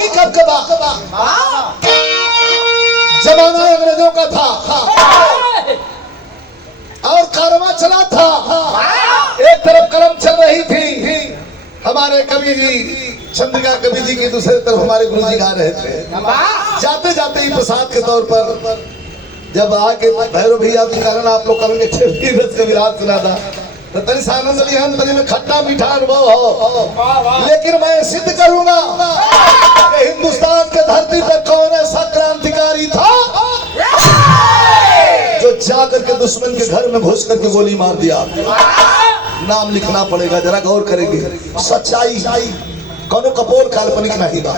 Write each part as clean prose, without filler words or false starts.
कहानी कब कबा जमाना अंग्रेजों का था और कारवां चला था। एक तरफ कलम चल रही थी, हमारे कवि जी चंद्रिका कवि जी की, दूसरी तरफ हमारे गुरु जी गा रहे थे। जाते जाते ही प्रसाद के तौर पर जब आके भैरव भैया के कारण आप लोग करेंगे रस का विराट सुना था तो तनी आनंद लिहान तनी में खट्टा मीठा अनुभव हो। लेकिन मैं सिद्ध करूंगा कि हिंदुस्तान के धरती पर कौन ऐसा क्रांतिकारी था जो जाकर के दुश्मन के घर में घुस करके गोली मार दिया। नाम लिखना पड़ेगा, जरा गौर करेंगे। सच्चाई कौनो कपोल काल्पनिक नहीं बा।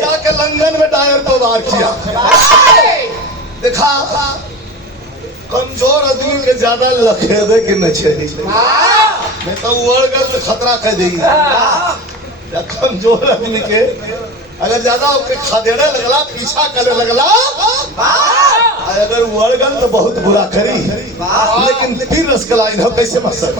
जाके लंदन में टायर को वार किया। देखा कमजोर आदमी के ज्यादा लखेदे के न छेड़ी नहीं तो उड़ गल तो खतरा कह देगी। कमजोर आदमी के अगर ज्यादा खदेड़े लगला, पीछा करे लगला, अगर उड़ गल तो बहुत बुरा करी। लेकिन फिर रसकला इन्हों कैसे मसल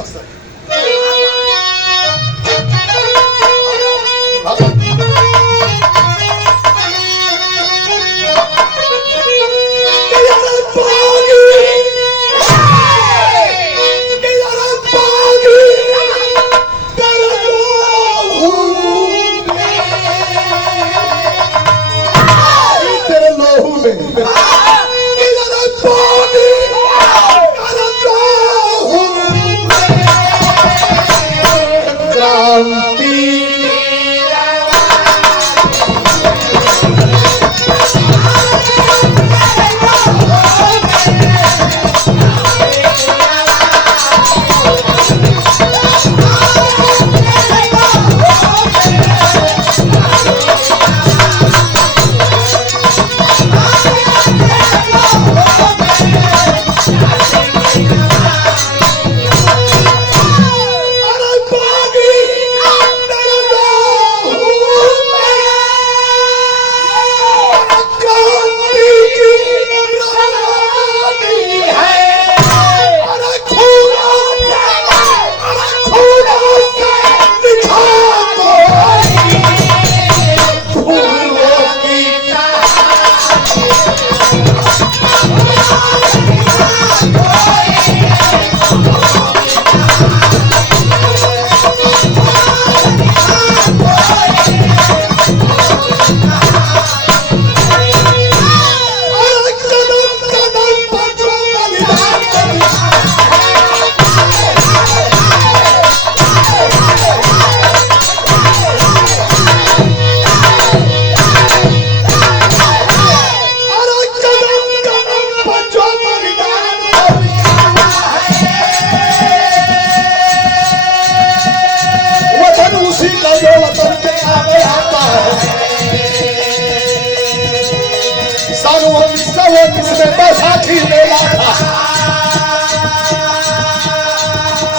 जिसमें बैसाखी मेला था,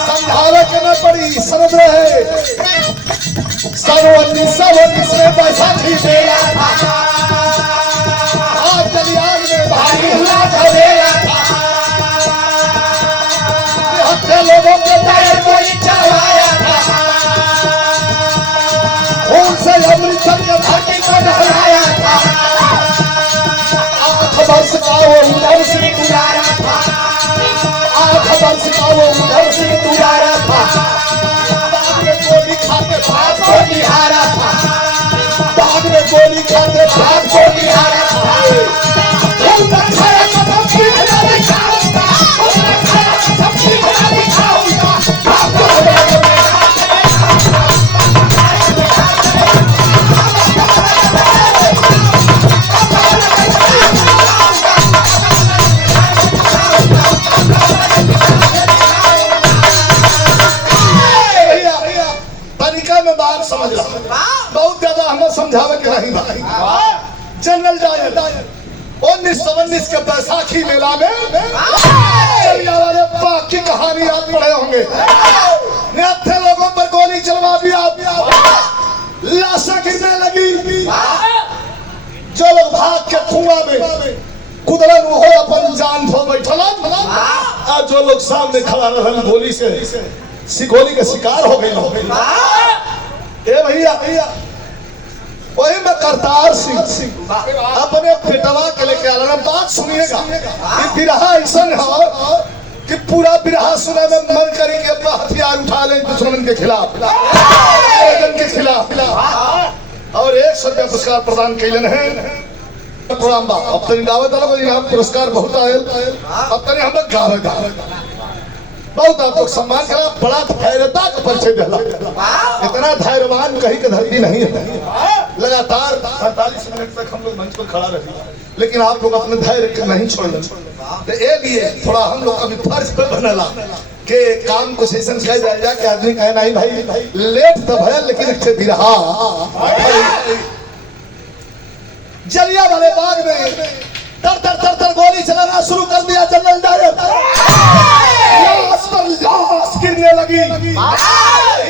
समझावे के न पड़ी समझ रहे। सन 1919 में बैसाखी मेला था। आज चलियान में भारी हुआ था। सिंह दुलारा था, 8 वर्ष का वो उधम सिंह दुलारा था। बाग में गोली खाते भाग को निहारा था, बाग में गोली खाते भाग को निहारा था। उसने खाया कसम सीखना दिखाऊंगा, उसने खाया कसम सीखना दिखाऊंगा। तरीका में बात समझ रहा, बहुत ज्यादा हमें समझावे के नहीं भाई। जनरल डायर 1919 के बैसाखी मेला में जलियांवाला बाग की कहानी आप पढ़े होंगे। निहत्थे लोगों पर गोली चलवा दिया, लाशें गिरने लगी। जो लोग भाग के कुआं में कुदरन वो अपन जान खो बैठलन, और जो लोग सामने खड़ा रहन गोली से गोली के शिकार हो गए। ए भैया वही में करतार सिंह अपने बेटवा के लेके आना। बात सुनिएगा, ये बिरहा ऐसा है कि पूरा बिरहा सुने में मन करी कि अपना हथियार उठा ले दुश्मन के खिलाफ, के खिलाफ। और 100 रुपया पुरस्कार प्रदान कैलन है। प्रोग्राम बा अब तक गावे वाला को यहाँ पुरस्कार बहुत आयल, अब तक हम लोग गावे बहुत आप लोग सम्मान करा। बड़ा धैर्यता का परिचय दिला, इतना धैर्यवान कहीं की धरती नहीं है। लगातार 47 मिनट तक हम लोग मंच पर खड़ा रहे, लेकिन आप लोग अपने धैर्य नहीं छोड़ना। तो ये लिए थोड़ा हम लोग अभी फर्ज पे बनला के काम कुछ ऐसा कह जाए कि आदमी कहे नहीं भाई लेट तो भयल, लेकिन अच्छे बिरहा। जलियांवाले बाग में तर गोली चलाना शुरू कर दिया जनरल डायर। लाश पर लाश गिरने लगी।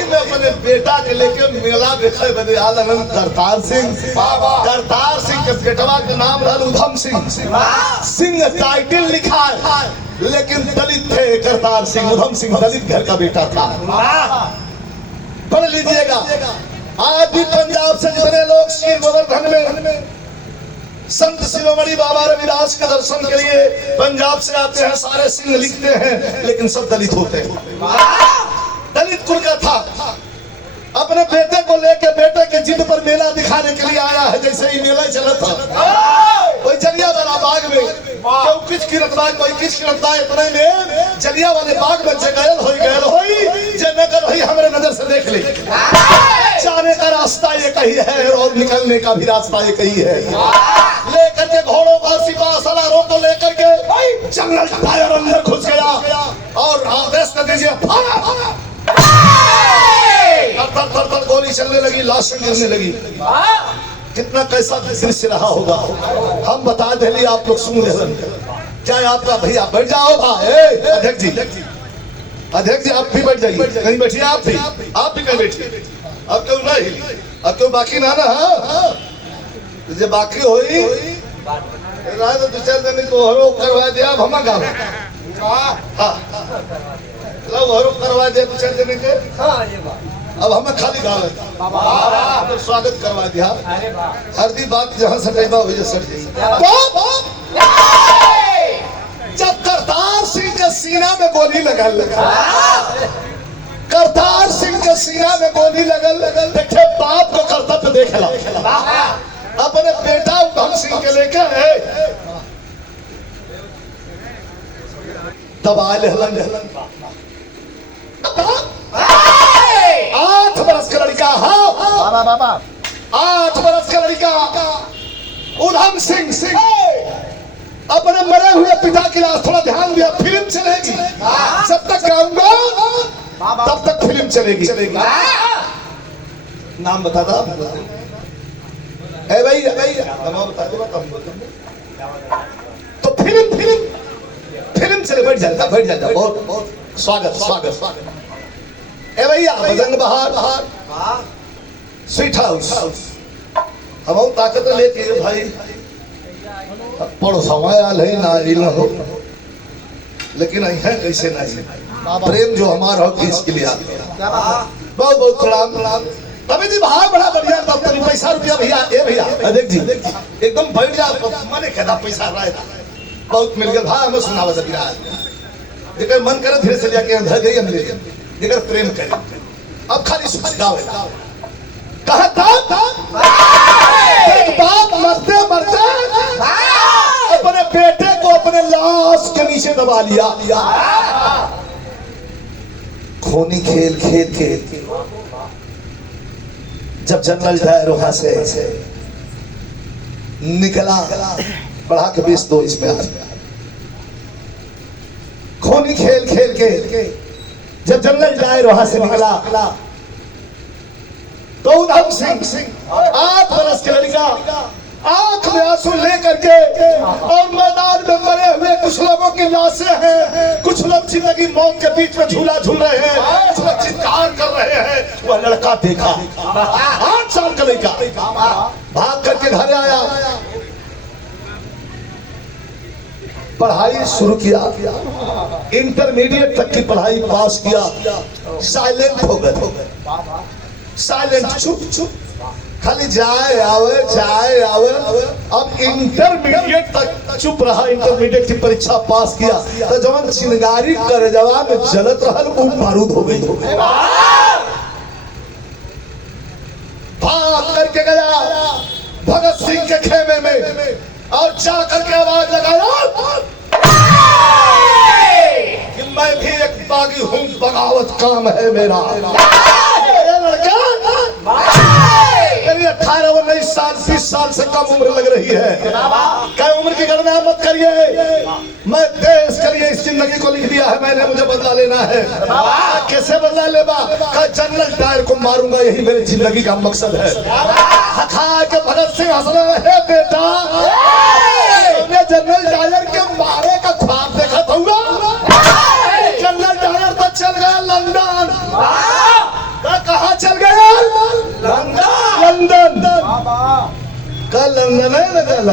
मैं अपने बेटा के लेके मेला देखे बदे आनंद करतार सिंह के बेटवा के नाम रहा उधम सिंह टाइटल लिखा है, लेकिन दलित थे करतार सिंह। उधम सिंह दलित घर का बेटा था। पढ़ लीजिएगा, आज भी पंजाब से जितने लोग श्री गोवर्धन में संत शिरोमणि बाबा रविदास के दर्शन के लिए पंजाब से आते हैं, सारे सिंह लिखते हैं, लेकिन सब दलित होते हैं। दलित कुल का था। अपने बेटे को लेके बेटे के जिद पर मेला दिखाने के लिए आया है। जैसे ही मेला चला था वही जलियांवाला बाग में किस किरतबाग कोई किस किरतबाग इतने में जलियांवाले बाग में जगैल होई जनकर भाई हमारे नजर से देख ले। जाने का रास्ता ये कही है और निकलने का भी रास्ता ये कही है। लेकर के घोड़ों का सिपाही सलारों को लेकर के जंगल टायर अंदर घुस गया और आदेश कर दीजिए तर गोली चलने लगी, लाशें गिरने लगी। कितना कैसा दृश्य रहा होगा हम बता देली, आप लोग सुन ले। क्या आपका भैया बैठ जाओ भाई। अध्यक्ष जी आप भी बैठ जाइए, कहीं बैठिए। आप भी कहीं बैठिए। अब क्यों नहीं, अब क्यों बाकी ना जे बाकी होई तो 2-4 दिन को हरो करवा दिया। अब हम गाँव हरो करवा दिया 2-4 दिन के। अब हमें खाली गावे तो स्वागत करवा दिया। हरदी बात जहाँ सटेबा वही सट गई। जब करतार सिंह के सीना में गोली लगल, करतार सिंह के सीना में गोली लगल, देखे बाप को कर्तव्य देखला। अपने बेटा उधम सिंह के लेकर दबा लेहलन। 8 बरस का लड़का, हाँ 8 बरस का लड़का उधम सिंह अपने मरे हुए पिता की लाश। थोड़ा ध्यान दिया, फिल्म चलेगी जब तक गाऊंगा तब तक फिल्म चलेगी। नाम बता दो भैया बता दो तो फिल्म चले। बैठ जाता बहुत स्वागत। ए भैया बजंग बहार स्वीट हाउस हम ताकत लेके भाई पढ़ो समय आल है ना हो, लेकिन है कैसे नहीं प्रेम जो हमारा हो इसके लिए बहुत प्रणाम। तभी जी बाहर बड़ा बढ़िया दफ्तर पैसा रुपया भैया। ए भैया अध्यक्ष जी एकदम बैठ जा, मैंने कहना पैसा रहा बहुत मिल गया भाई हमें सुनावा जबीरा जेकर मन करे धीरे से जाके अंदर गई हम ले जेकर प्रेम करे अब खाली सुख गावे कहा था एक बाप मरते मरते अपने बेटे को अपने लाश के नीचे दबा लिया खूनी खेल खेल के जब जनरल डायर वहां से निकला बढ़ा के 20 इसमें खूनी खेल खेल के जब जनरल डायर वहां से निकला तो उधम सिंह 8 बरस के लड़का आंख में आंसू लेकर के और मैदान में मरे हुए कुछ लोगों की लाशें हैं, कुछ लोग जिंदगी मौत के बीच में झूला झूल रहे हैं, कुछ लोग चित्कार कर रहे हैं। वह लड़का देखा 8 साल का लड़का भाग करके घर आया, पढ़ाई शुरू किया, इंटरमीडिएट तक की पढ़ाई पास किया, साइलेंट हो गए, साइलेंट चुप चुप खाली जाए आवे। अब इंटरमीडिएट तक चुप रहा, इंटरमीडिएट की परीक्षा पास किया तो जवान चिंगारी कर जवान जलत रहल वो बारूद हो गई। भाग करके गया भगत सिंह के खेमे में और जा करके आवाज लगाया कि मैं भी एक बागी हूँ, बगावत काम है मेरा। लड़का 18 19 साल 20 साल से कम उम्र लग रही है, क्या उम्र की गणना मत करिए, मैं देश के लिए इस जिंदगी को लिख दिया है मैंने, मुझे बदला लेना है। कैसे बदला लेगा? जनरल डायर को मारूंगा, यही मेरी जिंदगी का मकसद है। खा के भगत सिंह हंस रहे हैं, बेटा तुमने जनरल डायर के मारे का ख्वाब देखा था? जनरल डायर तो चल गया लंदन। कहाँ चल गया? लंदन। कल लंदन है ना कल।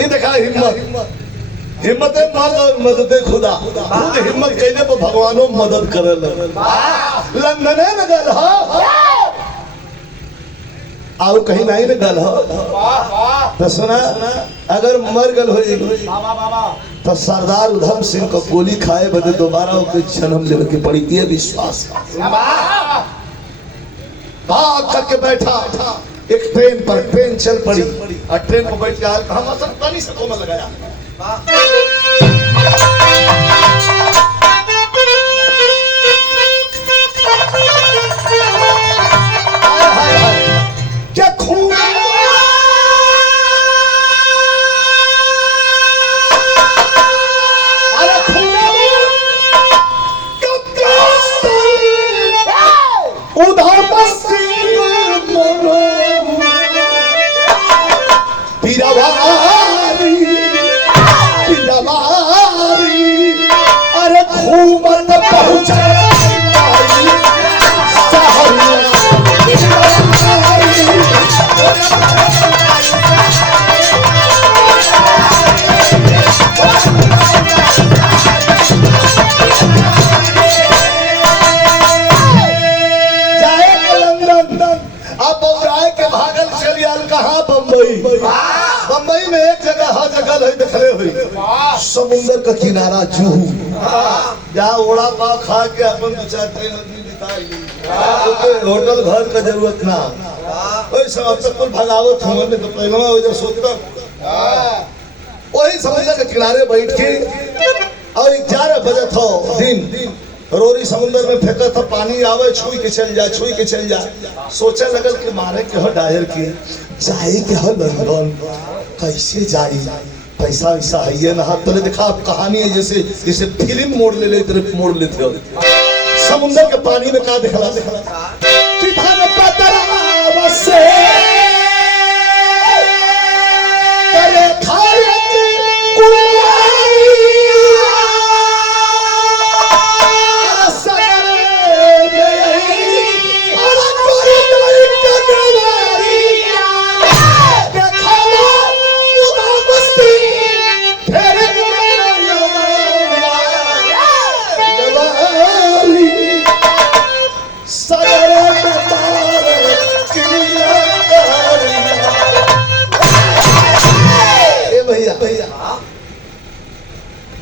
ये देखा हिम्मत है मर्द और मदद खुदा, खुद हिम्मत कहने पर भगवानों मदद करे। लंदन है ना कल आओ कहीं नहीं ना गल तो सुना, अगर मर गल हो तो सरदार उधम सिंह को गोली खाए बदे दोबारा उनके जन्म लेने की पड़ी, ये विश्वास। भाग करके बैठा एक ट्रेन पर, ट्रेन चल पड़ी और ट्रेन पर बैठ के हम असर पानी से कोमल लगाया। क्या खून अरे घूमत पहुंचा बम्बई में एक जगह हर जगह है देखले हुई समुंदर का किनारा जुहू, जहाँ ओड़ा पाव खा के अपन 2-4 दिन आदमी बिताई, होटल घर का जरूरत ना वही अब तक कुल भगावत हुआ तो पहले वही सोचता वही समुंदर के किनारे बैठ के और 11 बजे था दिन रोरी समुद्र में फेंका था, पानी आवे छुई के चल जा, छुई के चल जा। सोचा लगल कि मारे के हो डायर के जाए के हो लंदन, कैसे जाई, पैसा वैसा है ना। तुमने देखा आप कहानी है जैसे जैसे फिल्म मोड़ ले लेते मोड़ लेते हो। समुद्र के पानी में का दिखला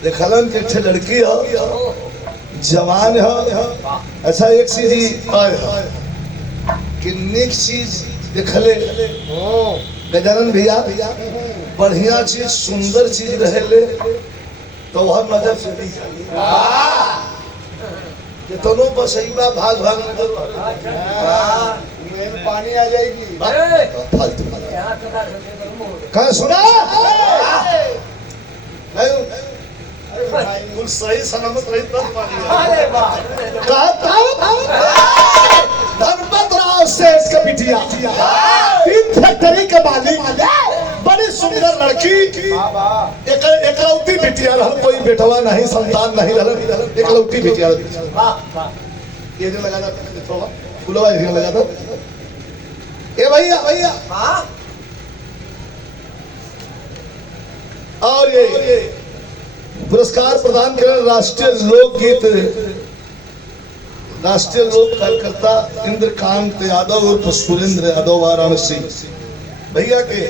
देखलन कि अच्छे लड़की हो, जवान हो। अच्छा एक चीज कि नेक चीज देखले गजानन भैया, बढ़िया चीज सुंदर चीज रहे तो वह नजर से नहीं जाती। जितनो बसैबा भाग भाग पानी आ जाएगी। फालतू कहा सुना सही सलामत रही तब धनपत राव सेठ का बिटिया, तीन फैक्ट्री के मालिक, बड़ी सुंदर लड़की, एकलौती बिटिया रहल, कोई बेटवा नहीं, संतान नहीं रहल, एकलौती बिटिया ये जो लगा था फूलवा ये लगा था। ए भैया भैया और ये पुरस्कार प्रदान करें राष्ट्रीय लोकगीत, राष्ट्रीय लोक कार्यकर्ता इंद्रकांत यादव और सुरेंद्र यादव वाराणसी भैया के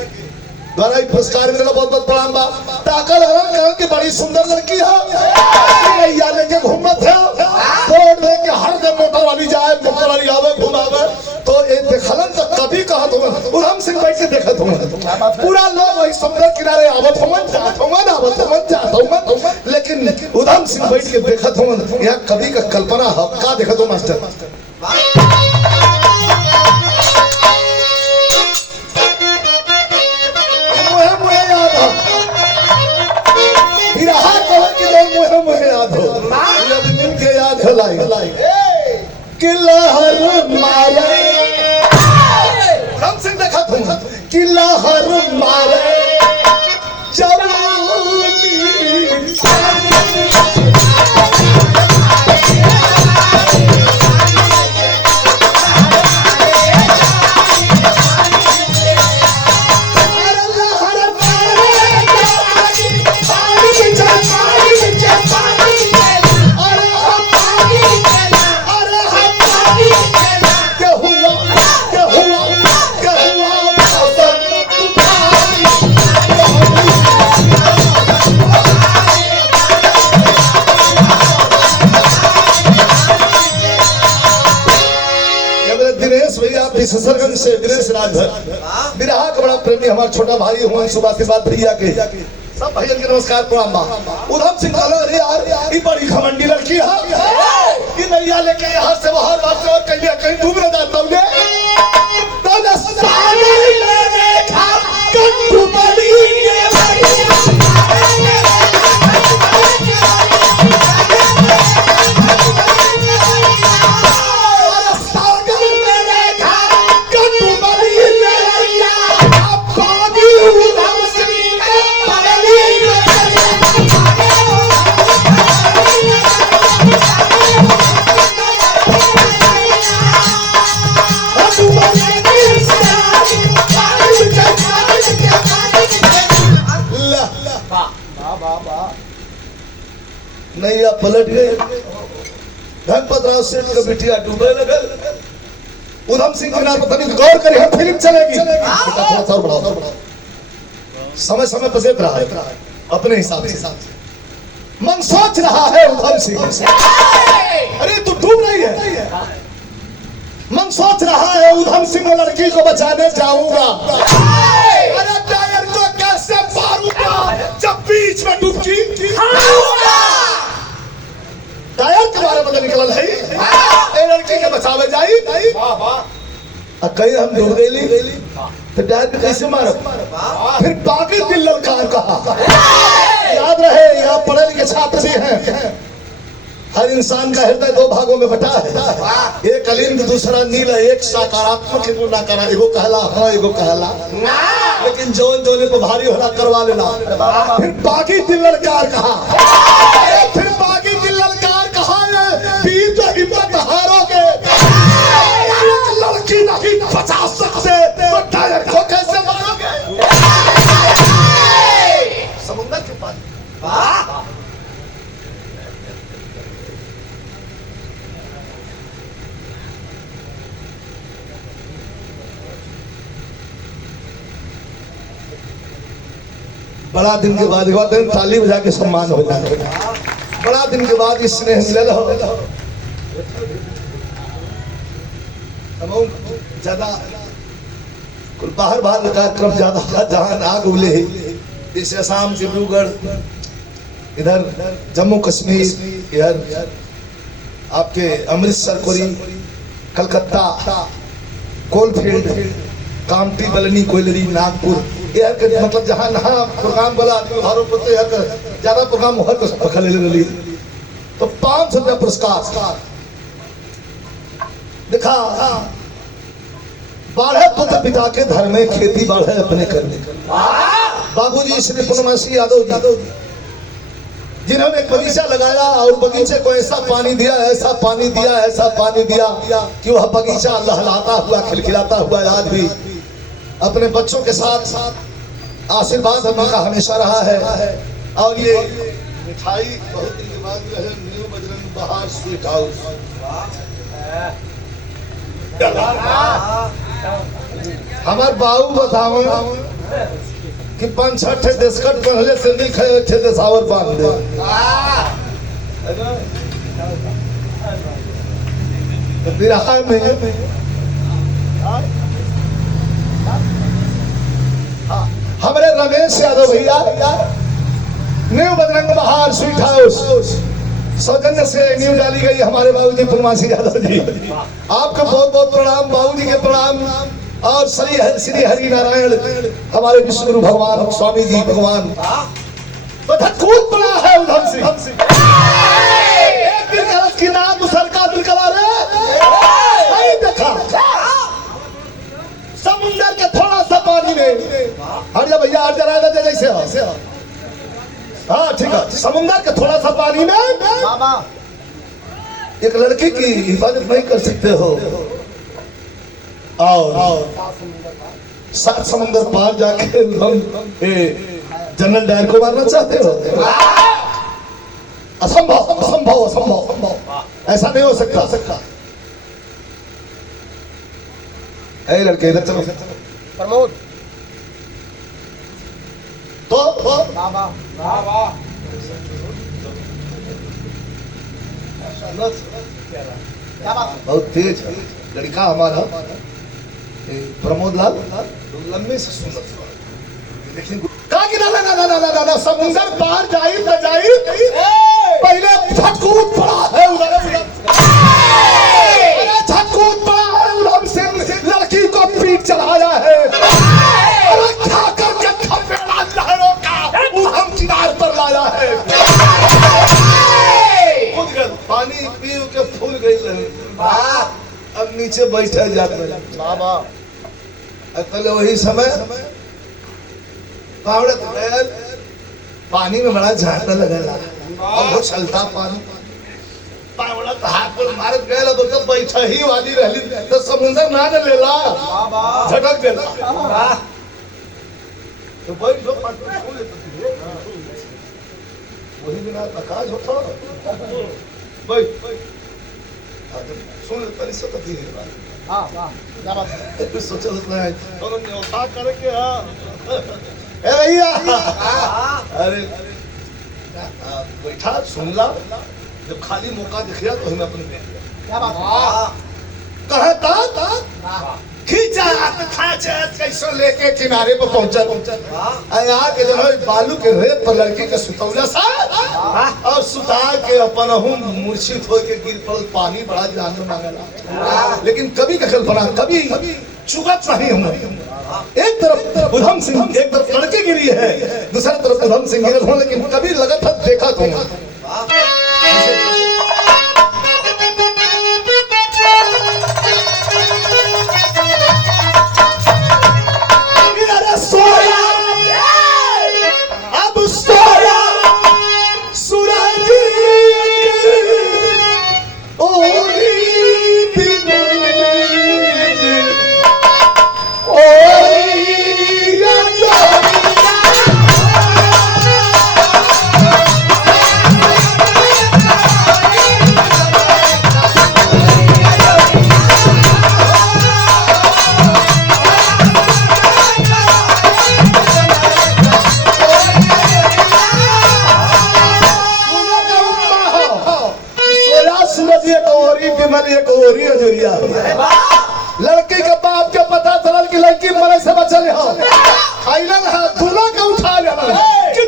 द्वारा ही पुरस्कार मिलेगा। बहुत बहुत प्रणाम बा। ताकल हरण की बड़ी सुंदर लड़की है, भैया लेके घूमत है, बोर्ड लेके हर दिन मोटर वाली जाए, मोटर वाली आवे घुमावे, तो ये देखलन तो कभी कहत हो उधम सिंह बैठ के देखत हो, पूरा लोग वही समुद्र किनारे आवत हो, जात हो, लेकिन उधम सिंह बैठ के देखत हो। यहाँ कभी का कल्पना है का देखत हो मास्टर? मुझे याद हो, मिल के याद है लाई कि लहर मारे, राम सिंह देखा तुम कि लहर मारे सरगंज से दिनेश राजभर बिरहा का बड़ा प्रेमी हमारा छोटा भाई हुआ सुबह के बाद भैया के सब भैया के नमस्कार प्रणाम बा। उधम सिंह कहलो अरे यार ये बड़ी घमंडी लड़की है, ये नैया लेके यहाँ से बाहर बात और कहीं कहीं डूब न जाता हूँ नैया पलट गई, धनपत राव सेठ का बिटिया डूबे लगे। उधम सिंह के नाम पर गौर करिए, फिल्म चलेगी, थोड़ा सा बढ़ाओ, समय समय पर देख रहा है अपने हिसाब से, मन सोच रहा है उधम सिंह, अरे तू डूब रही है, मन सोच रहा है उधम सिंह लड़की को बचाने जाऊंगा, अरे टायर को कैसे मारूंगा जब बीच में डूबकी टायर के बारे में निकल है, ए लड़की के बचावे जाई कहीं हम डूब गई तो टायर पे कैसे मारो, फिर बाकी दिल ललकार कहा। याद रहे यहाँ पढ़े लिखे छात्र भी हैं, हर इंसान का हृदय दो भागों में बटा है, एक अलिंद दूसरा नीला, एक सकारात्मक एगो नकारात्मक, एगो कहला हाँ एगो कहला लेकिन जोन जोने को भारी होला करवा लेना। फिर बाकी दिल ललकार कहा, फिर बाकी दिल ललकार कहा, वीर तो हिम्मत हारोगे, लड़की नहीं बचा सकते तो टायर को कैसे मारोगे? समुद्र के पानी बड़ा दिन के बाद ताली बजा के सम्मान हो जाए। बड़ा दिन के बाद इस स्नेह मिलल हो। ज्यादा बाहर बाहर का कार्यक्रम ज्यादा जहां आग उगले जैसे असम, डिब्रूगढ़, इधर जम्मू कश्मीर, इधर आपके अमृतसर, कोरी, कलकत्ता, कोलफील्ड, कामती, बलनी, कोयलरी, नागपुर, यार के मतलब जहां नहा प्रोग्राम वाला आदमी पर यार ज्यादा प्रोग्राम हर को ले तो 500 रुपया पुरस्कार दिखा। बाढ़े पुत्र पिता के धर्म में, खेती बाढ़े अपने करने। बाबूजी श्री पूर्णमासी यादव जी जिन्होंने एक बगीचा लगाया और बगीचे को ऐसा पानी दिया, ऐसा पानी दिया, ऐसा पानी दिया कि वह बगीचा लहलाता हुआ, खिलखिलाता हुआ आज भी अपने बच्चों के साथ आशीर्वाद उनका हमेशा रहा है। और ये मिठाई बहुत दिन के बाद जो है न्यू बजरंग बहार स्वीट हाउस, हमार बाबू बताओ कि 5-6 देशकट पहले से नहीं खाए, 6 देसावर बांध दे। हमारे रमेश यादव भैया न्यू बजरंग बहार स्वीट हाउस सौजन्य से न्यू डाली गई। हमारे बाबूजी पूर्णमासी यादव जी, आपको बहुत बहुत प्रणाम, बाबूजी के प्रणाम। और श्री हरि नारायण हमारे विश्व गुरु भगवान स्वामी जी भगवान कूद पड़ा है उधम सिंह। एक दिन गलत की नाम दूसर का दिल कवारे नहीं देखा। समुंदर के थोड़ा सा पानी में हट जा भैया, हट जा रहा है जैसे। हाँ ठीक है। समुंदर के थोड़ा सा पानी में एक लड़की की हिफाजत नहीं कर सकते हो और 7 समुंदर पार जाके हम जनरल डायर को मारना चाहते हो। असंभव असंभव असंभव, ऐसा नहीं हो सकता। ऐ लड़के इधर चलो प्रमोद। तो बहुत तेज लड़का हमारा प्रमोद लाल, लंबे से सुंदर ना समुंदर पार जाई न जाई पहले झटकूद पड़ा है उधर, झटकूद पड़ा है उधम सिंह, लड़की को पीट चलाया है। क्या करके खपेड़ा लहरों का उधम किनार पर लाया है। पानी पी के फूल गई है, अब नीचे बैठे जाते बाबा। पहले वही समय पानी में बड़ा झांका लगेगा और वो चलता पानी हाथ पर मारत गया तो बैठा ही वाली रहली तो समुंदर ना न लेला झटक देला तो बैठ जो वही बिना आकाश होता बैठ सुन तरी सकती है बात। हां हां क्या बात है सोचल इतना है तो न्योता करके। हां ए भैया अरे बैठा सुन ला, जब खाली मौका दिखिया तो हमें अपने क्या बात कहता खींचा कैसे लेके किनारे पर पहुंचा। यहाँ के जो बालू के रेत पर लड़की के सुतौला सा और सुता के अपन मूर्छित हो के गिर पड़ल। पानी बड़ा जाने मांगला लेकिन कभी का कल्पना कभी चुगत नहीं हुआ। एक तरफ उधम सिंह, एक तरफ लड़के गिरी है, दूसरी तरफ उधम सिंह गिरे हो, लेकिन कभी लगा था देखा तो मली एक ओरी अजुरिया। लड़की के बाप के पता चलल कि लड़की मरे से बचल हो, आइलन है दूल्हा के उठा लेलन कि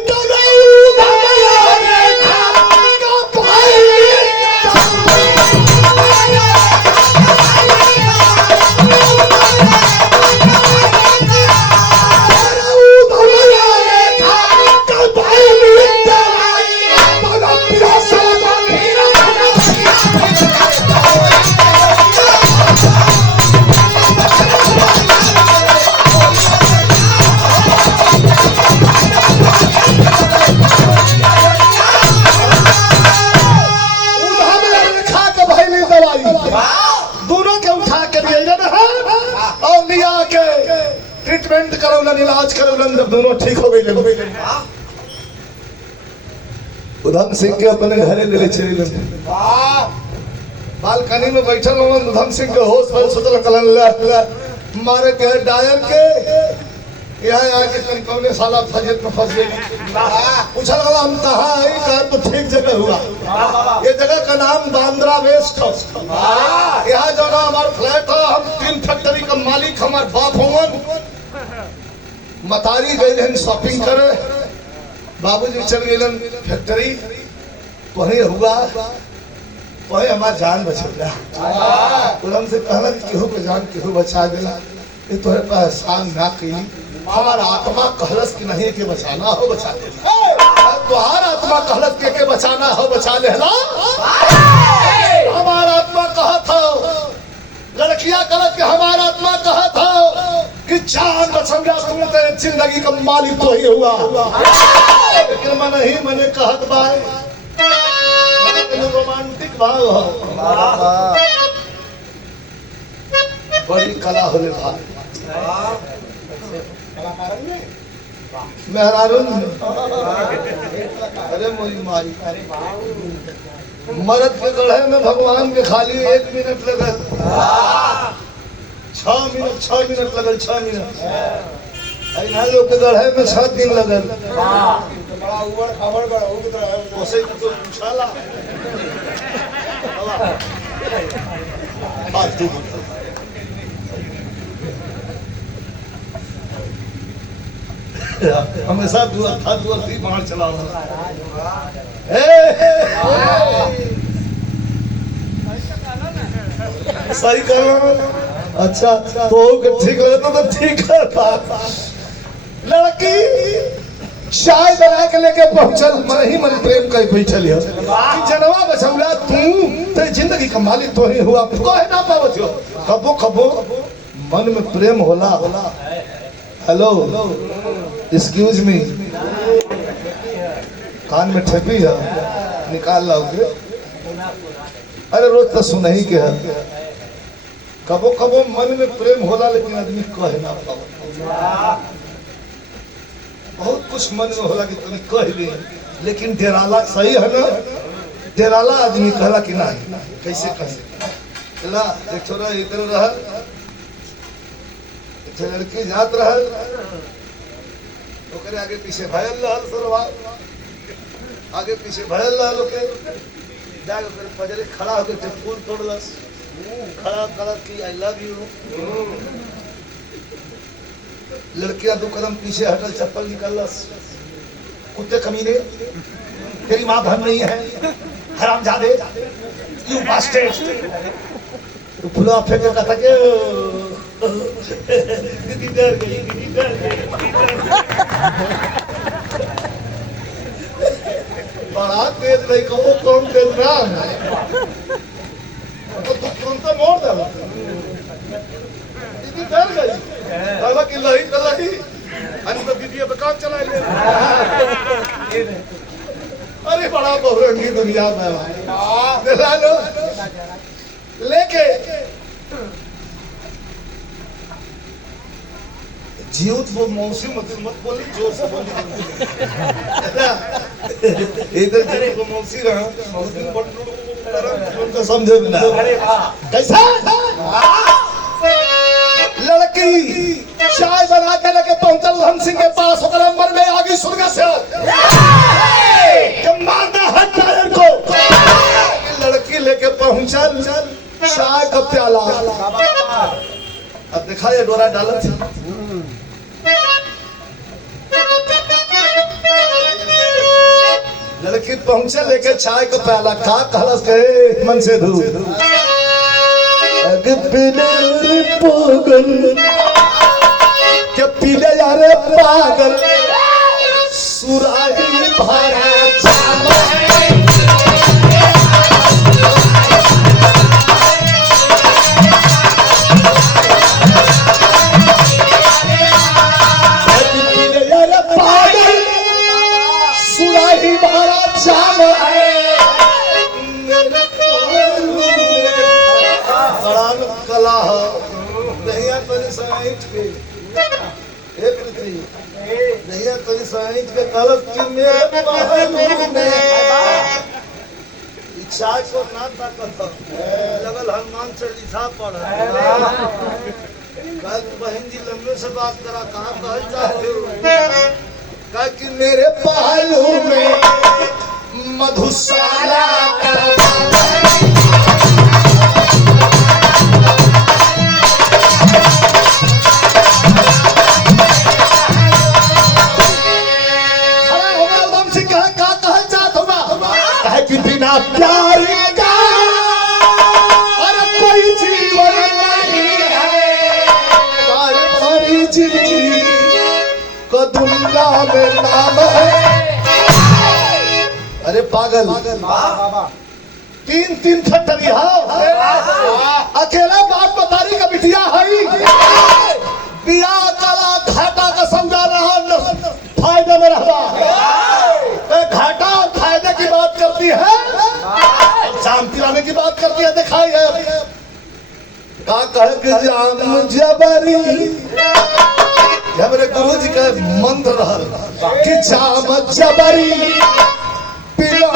ट्रीटमेंट करौलन, इलाज करौलन, जब दोनों ठीक हो गए उधम सिंह के अपने घरे ले चले। बालकनी में बैठल होलन उधम सिंह के होश में सोचल कलन मारे के डायर के यहाँ आके कहीं कौने साला फजत में फंस गई। पूछल गला हम कहाँ आई, कहा तो ठीक जगह हुआ। ये जगह का नाम बांद्रा वेस्ट है। यहाँ जो ना हमारा फ्लैट है, हम 3 फैक्ट्री का मालिक, हमारे बाप होंगे। मतारी गए शॉपिंग करे, बाबूजी चल गए फैक्ट्री, वही हुआ वही हमार जान बचेगा। उधम से कहला कि केहू के जान केहू बचा देला, ये तोहरे पर एहसान ना कही। हमारा आत्मा कहलस कि नहीं के बचाना हो बचा लेला, तुहार आत्मा कहलस के बचाना हो बचा लेला। हमारा आत्मा कहा था, लड़कियां कहलत कि हमारा आत्मा कहा था कि जान बचंगा तुम तो जिंदगी का मालिक तो ही हुआ। लेकिन मन ही मैंने कहत बाय रोमांटिक भाव हो, बड़ी कला होले भाई मेहरारून। अरे मोरी मारी मरद के गढ़े में भगवान के खाली 1 मिनट लगल, 6 मिनट लगल, 6 मिनट। यहाँ लोग के गढ़े में 7 दिन लगल। उसे तो पूछाला हमेशा दुआ थी बाढ़ चला सही करो। अच्छा तो ठीक लगता तो ठीक है। लड़की चाय बना के लेके पहुंचल, मन ही मन प्रेम कर बैठल है कि जनवा बचौला तू तो जिंदगी का मालिक तो ही हुआ। कहे ना पावत हो, कबो कबो मन में प्रेम होला। हेलो एक्सक्यूज मी, कान में ठेपी है, निकाल लाओगे। अरे रोज तो सुन ही के है। कबो कबो मन में प्रेम होला लेकिन आदमी कहे ना पावत। बहुत कुछ मन में होला कि तुम कह ले, लेकिन डेराला सही है ना, डेराला आदमी कहला कि नहीं कैसे कहे। ला एक छोरा इधर रह, लड़की जात रह, ओकरे आगे पीछे भयल रहल, सरवा आगे पीछे भयल रहल। ओके जाके फिर पजरे खड़ा होकर फूल तोड़लस, खड़ा करत कि आई लव यू। लड़कियां 2 कदम पीछे हटल, चप्पल निकालस। कुत्ते कमीने, तेरी माँ बहन नहीं है, हरामजादे, यू बास्टर्ड। तो फुला फेंक के कहता कि दीदी डर गई, दीदी डर गई। बड़ा तेज नहीं कहो, कौन तेज ना तो तुरंत मोड़ दे। दीदी डर गई, कहला कि लही तो लही, अरे तो दीदी अब काम चला ले। अरे बड़ा बहुरंगी दुनिया में भाई लो लेके जीवत वो मौसी मत बोली, जोर से बोली। इधर तेरे को मौसी रहा, मौसी को समझे ना कैसा। लड़की चाय बना के लेके पहुंचल हम सिंह के पास, होकर अंबर में आगे सुर्गा से मारना है टायर को। लड़की लेके पहुंचल, देखा ये डोरा डालत लड़की पहुंचे लेके चाय को प्याला का कहलस के मन से धू अग पीले पागल के पीले यारे पागल सुराही भरा चामा लगल हनुमान चालीसा पढ़ बहन जी लम्बे से बात करा कहाँ कहल चाहते हो कि मेरे पहलू में मधुशाला प्यार का और कोई जीवन नहीं है हमारी जिंदगी को दुनिया में नाम है। अरे पागल तीन फटरी अकेला बाप बतारी का बिटिया है बिया काला घाटा का समझा रहा फायदे में रहा घाटा और फायदे की बात करती है जाम पिलाने की बात करती है दिखाई है का कहे कि जाम जबरी मेरे गुरु जी का मंत्र रहा कि जाम जबरी पिला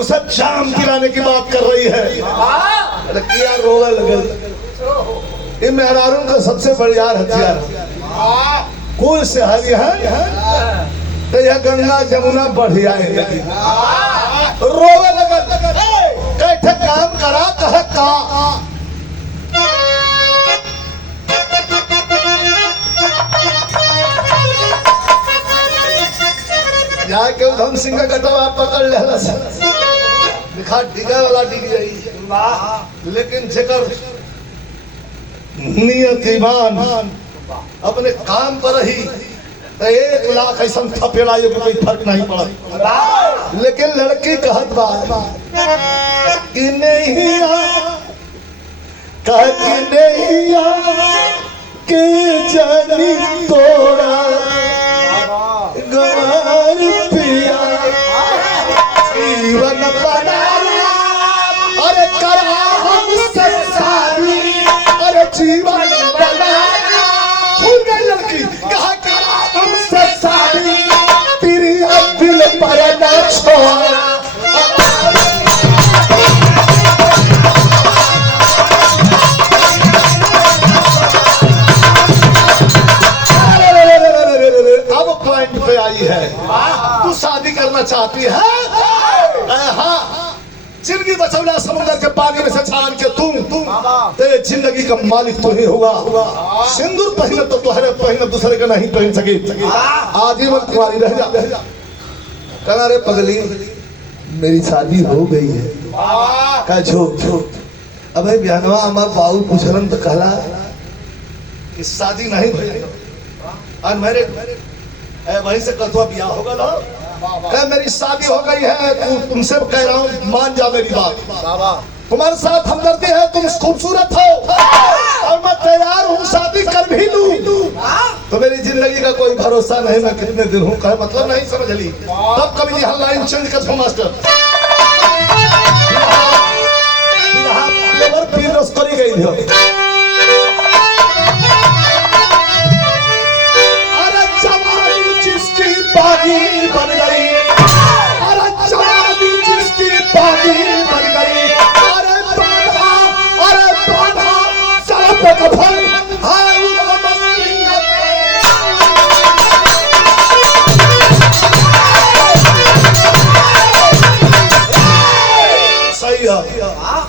उसे जाम गिराने की बात कर रही है लड़कियां रोवे लगल ये मेहरारू का सबसे बढ़िया हथियार कुल से हरी है तो यह गंगा जमुना बढ़िया है रोवे लगल कैठे काम करा कह का जाके उधम सिंह का कटवा पकड़ लेला दिखा डिगा वाला डिग जाई लेकिन जेकर नियत ईमान अपने काम पर ही तो 1 लाख ऐसा थपेला ये कोई फर्क नहीं पड़ा लेकिन लड़की कहत बा कि नहीं कह कि नहीं के जानी तोड़ा गवार पिया जीवन बना अरे करा हमसे शादी अरे जीवन बना भूल गई लड़की कहा करा हमसे शादी तेरी दिल पर न छोड़ा आई है, तू शादी करना चाहती है? हाँ, जिंदगी बचौला समुद्र के पानी में से छान के तुम तेरे जिंदगी का मालिक तू ही होगा। सिंदूर पहने तो तुम्हारे पहने दूसरे का नहीं पहन सके, आजीवन तुम्हारी रह जा। कहना रे पगली मेरी शादी हो गई है। कह झूठ। अबे बयानवा हमार बाबू पूछलन तो कहला कि शादी नहीं भई और मेरे वहीं से कथुआ ब्याह होगा ना। कह मेरी शादी हो गई है, तुमसे कह रहा हूँ मान जा मेरी बात। तुम्हारे साथ हमदर्दी है, तुम खूबसूरत हो और मैं तैयार हूँ शादी कर भी लूं, तो मेरी जिंदगी का कोई भरोसा नहीं मैं कितने दिन हूँ। कहे मतलब नहीं समझ ली। तब कभी यहाँ लाइन चेंज कर दो मास्टर। करी गई थी। अरे जवानी जिसकी पानी बन गई, अरे जवानी जिसकी पानी बन गई, अरे बाधा सड़क पे कफन हाय सही है।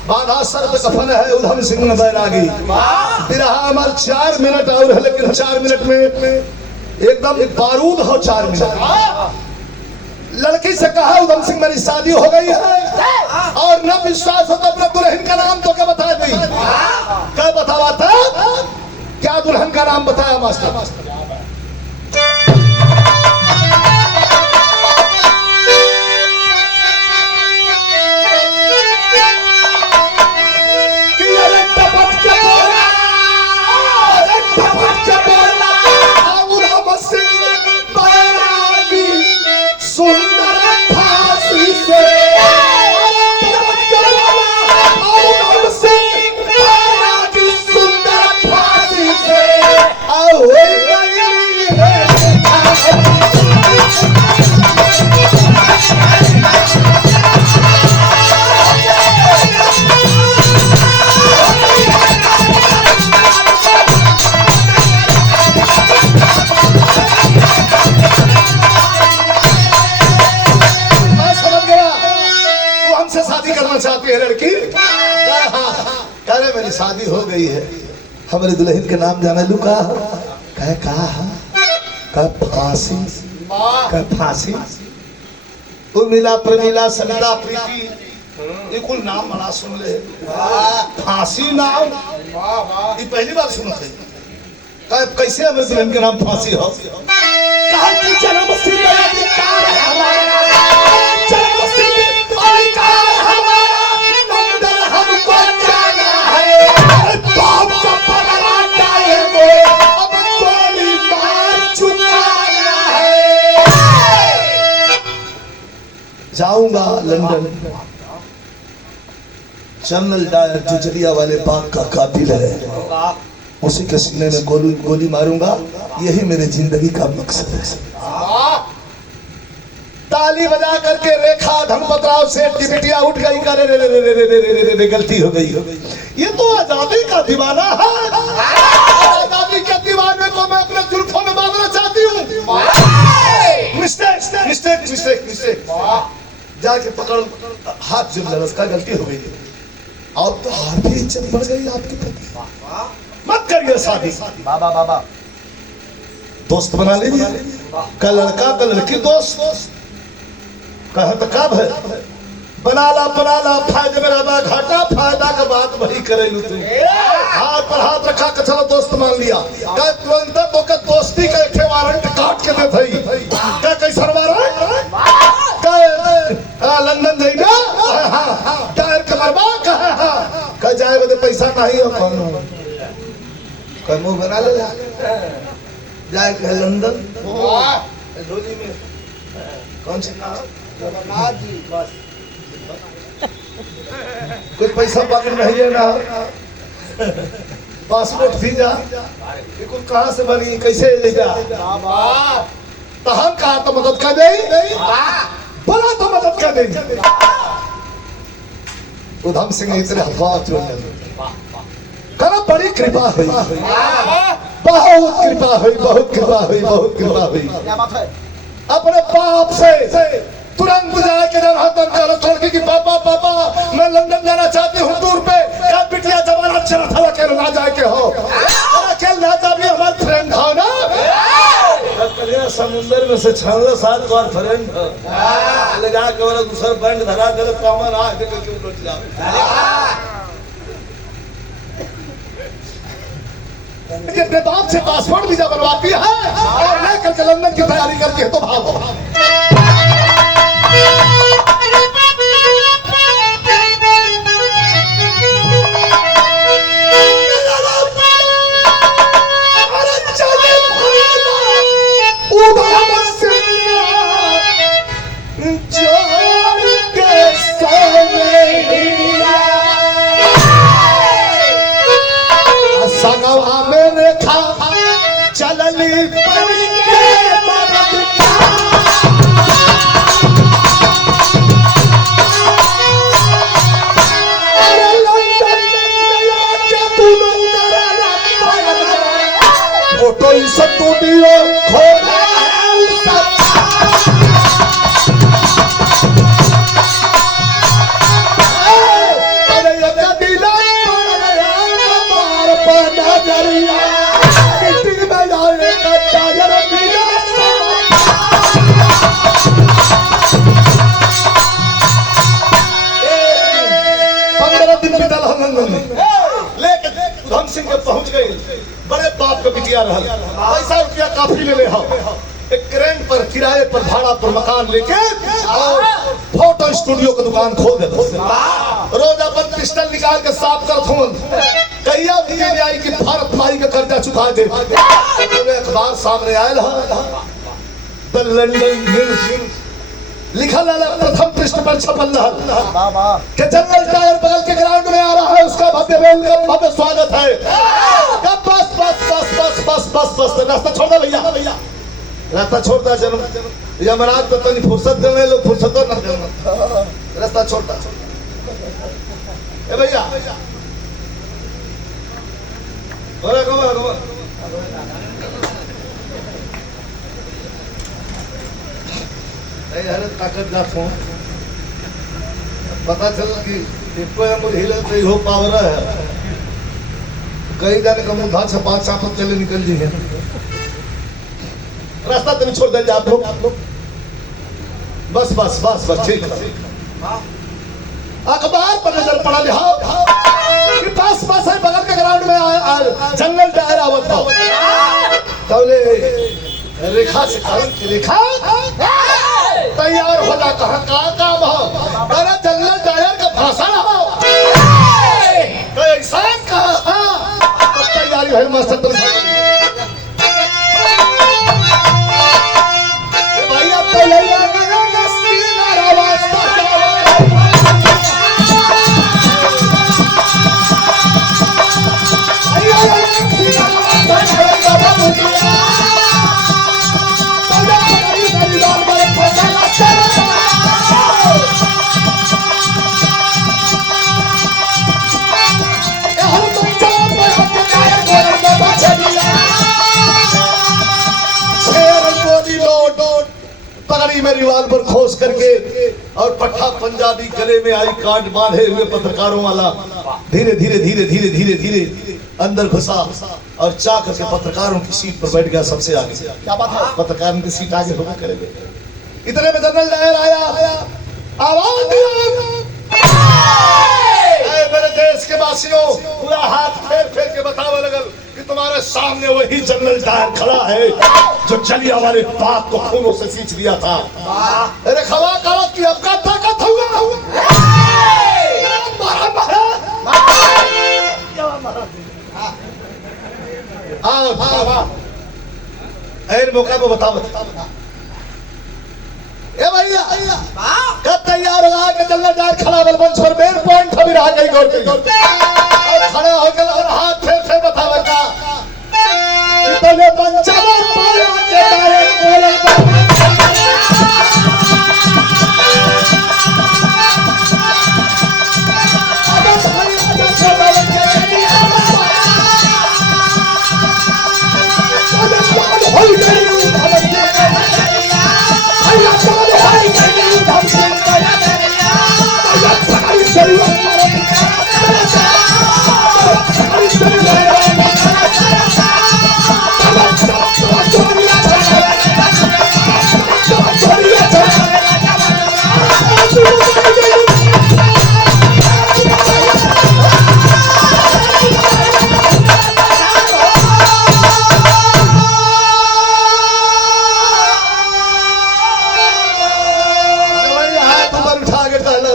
बाधा सर पे कफन है उधम सिंह में बैरागी। बिरहा हमारे 4 मिनट और है, लेकिन 4 मिनट में एकदम बारूद हो। 4 मिनट लड़की से कहा उधम सिंह मेरी शादी हो गई है और न विश्वास हो तो अपने दुल्हन का नाम तो क्या बता दी। क्या बतावा था? क्या दुल्हन का नाम बताया मास्टर? चाहती है लड़की? कह रहे मेरी शादी हो गई है, हमारे दुल्हन के नाम जाना लू का फांसी। कह फांसी उर्मिला प्रमिला सलिला प्रीति ये कुल नाम बड़ा सुन ले। फांसी नाम ये पहली बार सुना थे। कह कैसे हमारे दुल्हन के नाम फांसी हो? कहा कि जन्म सिद्ध अधिकार हमारा, जन्म सिद्ध अधिकार हमारा, नंदन हमको जाना है। बाप का पगला डालेंगे, अब गोली मार चुकाना है। जाऊंगा लंदन, जनरल डायर जो जलिया वाले बाग का कातिल है, उसी के सीने में गोली मारूंगा। यही मेरी जिंदगी का मकसद है। ताली बजा करके रेखा धनपतराव सेठ की बिटिया उठ गई। करे रे रे रे रे रे रे रे रे गलती हो गई। ये तो आजादी का दीवाना है। आजादी के दीवाने को मैं अपने जुल्फों में बांधना चाहती हूँ। Mistake mistake mistake mistake. जाके पकड़ हाथ जुल लगा, उसका गलती हो गई। अब तो हार भी इज्जत बढ़ गई आपके प्रति। मत करिए शादी। बाबा बाबा दोस्त बना लीजिए। का लड़का का लड़की दोस्त कह तो कब है? बना ला फायदे में रहा घाटा, फायदा का बात वही करे लू। तुम हाथ पर हाथ रखा के चलो दोस्त मान लिया। कह तुरंत तो का दोस्ती का एक वारंट काट के दे थई। का कैसा वारंट? का लंदन जाइबा टायर के मरबा का जाए बदे पैसा नहीं हो कौन मुंह बना ले जाए कह लंदन डोली में कौन सी जगन्नाथ जी। बस कुछ पैसा पकड़ नहीं है ना, पासपोर्ट वीजा बिल्कुल कहाँ से बनी कैसे ले जा। तो हम कहा तो मदद कर दे, बोला तो मदद कर दे। उधम सिंह इतने हाथ करा बड़ी कृपा हुई, बहुत कृपा हुई, बहुत कृपा हुई, बहुत कृपा हुई। अपने बाप से तुरंत जाके जब छोड़ के कि पापा पापा मैं लंदन जाना चाहती हूँ टूर पे। क्या बिटिया जमाना अच्छा था अकेले ना जाए के हो, अकेले ना जा भी हमारे फ्रेंड हो ना। समुंदर में से 6 बार फ्रेंड ले जाके वाला दूसरा बैंड धरा दे कामन आ के क्यों लौट जाओ। अपने बाप से पासपोर्ट वीजा बनवाती है और लेकर के लंदन की तैयारी करके तो भागो। पहुंच गई बड़े बाप का बिटिया पैसा रुपया काफी ले ले एक क्रेन पर किराए पर भाड़ा पर मकान लेके और फोटो स्टूडियो की दुकान खोल दे। रोज अपन पिस्टल निकाल के साफ कर कहिया भी आई कि भारत माई का कर्जा चुका दे। अखबार सामने आयल द लंदन लिखा प्रथम पृष्ठ पर छपल कि जनरल टायर बगल के ग्राउंड में आ रहा है, उसका भव्य वेलकम भव्य स्वागत है। बस बस बस बस बस बस बस रास्ता छोड़ दे भैया, रास्ता छोड़ दे। जन्म यमराज तो तनी फुर्सत देने लो, फुर्सत न देना, रास्ता छोड़ दे। ए भैया बोला कब ताकत ना फोन पता चल कि हिले तो हो पावर है। कई जाने का मुंह धान से 5 साफत चले निकल जी है। रास्ता तो छोड़ दे आप लोग। बस बस बस बस ठीक है। अखबार पर नजर पड़ा लिहा कि पास पास है बगल के ग्राउंड में जंगल टायर आवत था। तौले रेखा से रेखा तैयार हो जा। कहा काम हो अरे जंगल टायर का भाषण हो तो ऐसा कहा तैयारी है मास्टर तो भैया में रिवाल्वर खोस करके और पट्टा पंजाबी गले में आई कांड बांधे हुए पत्रकारों वाला धीरे धीरे धीरे धीरे धीरे धीरे अंदर घुसा और चाक के पत्रकारों की सीट पर बैठ गया सबसे आगे। क्या बात है, पत्रकारों की सीट आगे होकर करेंगे। इतने में जनरल डायर आया, आवाज मेरे देश के वासियों पूरा हाथ फेर फेर के बतावे लगल कि तुम्हारे सामने वही जनरल डायर खड़ा है जो चलिया वाले बाप को खूनों से सींच दिया था। अरे खवा कावत की अब का ताकत हुआ मौका पे बताओ ए भैया कब तैयार होगा कि जनरल डायर खड़ा बलबंश पर मेन पॉइंट अभी रह गई गौर और खड़ा होकर और हाथ फेर से बतावे का कितने पंचावन पाया के डायरेक्ट बोले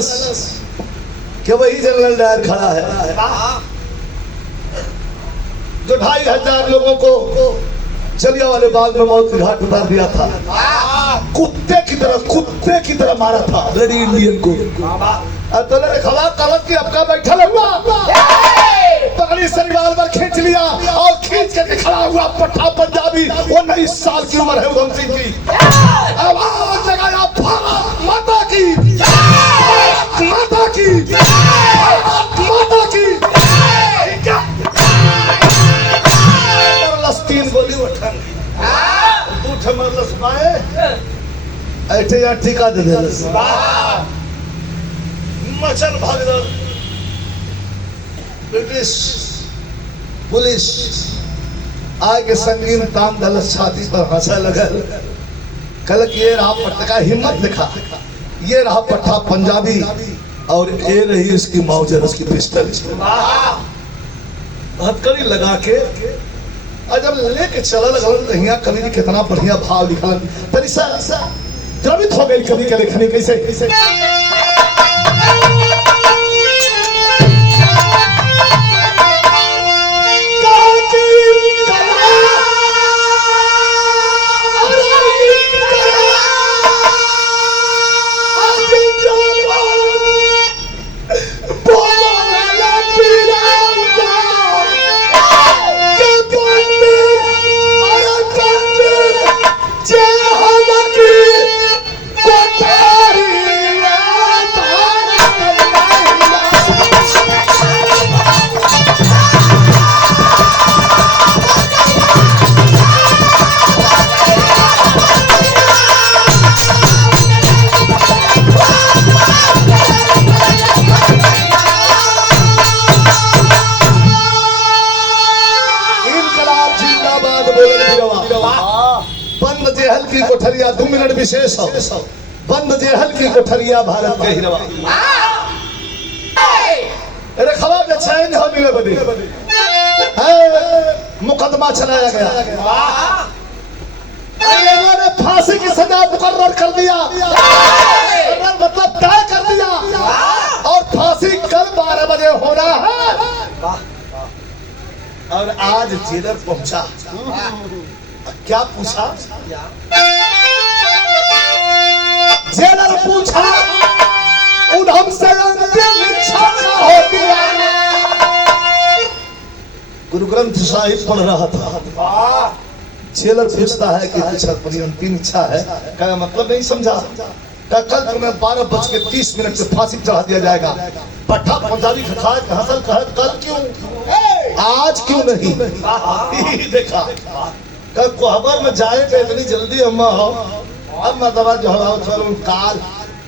जानलस कि वही जनरल डायर खड़ा है जो 2500 लोगों को जलियांवाले बाग में मौत के घाट उतार दिया था। कुत्ते की तरह मारा था रेडी इंडियन को। तो ने खवा कलक की अपका बैठा हुआ पगड़ी से रिवाल्वर खींच लिया और खींच के खड़ा हुआ पट्टा पंजाबी। वो 19 साल की उम्र है उधम सिंह की। आवाज लगाया भारत माता की, माता की, माता की। 3 गोली उठन दू ठमरलस माए ऐठे या टीका दे देलस मचल भागल। ब्रिटिश पुलिस आगे संगीन तान दलस छाती पर हंसा लगल। कल ये रहा पट्टा हिम्मत दिखा, ये रहा पट्टा पंजाबी और ये रही इसकी मौजर, उसकी पिस्टल हथकड़ी लगा के जब लेके चला लगल तो यहाँ कवि जी कितना बढ़िया भाव लिखल। तरी सा द्रवित हो गई कवि के लेखनी कैसे कैसे कोठरिया 2 मिनट विशेष हो। बंद जेहल की कोठरिया भारत के हिरवा। अरे खबर में चैन हो मिले बदी मुकदमा चलाया गया। अंग्रेजों ने फांसी की सजा मुकर्रर कर दिया, मतलब तय कर दिया और फांसी कल 12 बजे हो रहा है। और आज जेलर पहुंचा, क्या पूछा? जेलर पूछा उधम से अंतिम इच्छा क्या होती है? गुरु ग्रंथ साहिब पढ़ रहा था। जेलर पूछता है कि कुछ अपनी अंतिम इच्छा है। क्या मतलब नहीं समझा? कल तुम्हें 12:30 पे फांसी चढ़ा दिया जाएगा। पट्टा पंजाबी खा हसल कल क्यों, आज क्यों नहीं? देखा कल कोहबर में जाए तो इतनी जल्दी अम्मा हो, अब मैं दवा जो चलो काल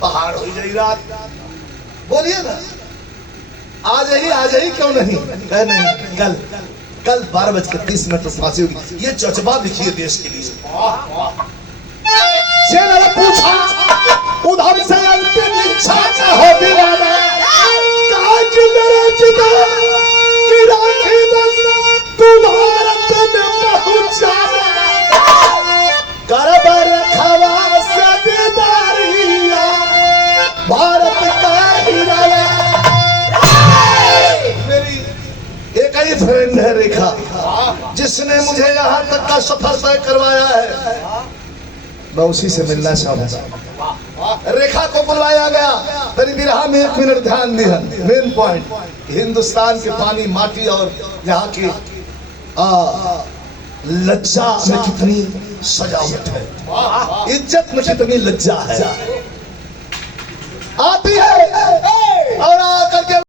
पहाड़ हो जाए रात। बोलिए ना आज ही क्यों नहीं? कह नहीं कल 12:30 पे फांसी होगी। ये जज्बा दिखिए देश के लिए। जेलर पूछा उधम से अंतिम इच्छा क्या होती है? कहा कि मेरे चिता की राखी बस तुम्हारे में पहुंच जाना। करबर खवा से दीदारिया भारत का हीरा। मेरी एक ही फ्रेंड है रेखा, जिसने मुझे यहाँ तक का सफर तय करवाया है। मैं उसी से मिलना चाहूंगा। रेखा को बुलवाया गया। तेरी विरहा में 1 मिनट ध्यान दिया। मेन पॉइंट, हिंदुस्तान के पानी माटी और यहाँ की लज्जा में कितनी सजावट है, इज्जत में कितनी लज्जा है। आती है और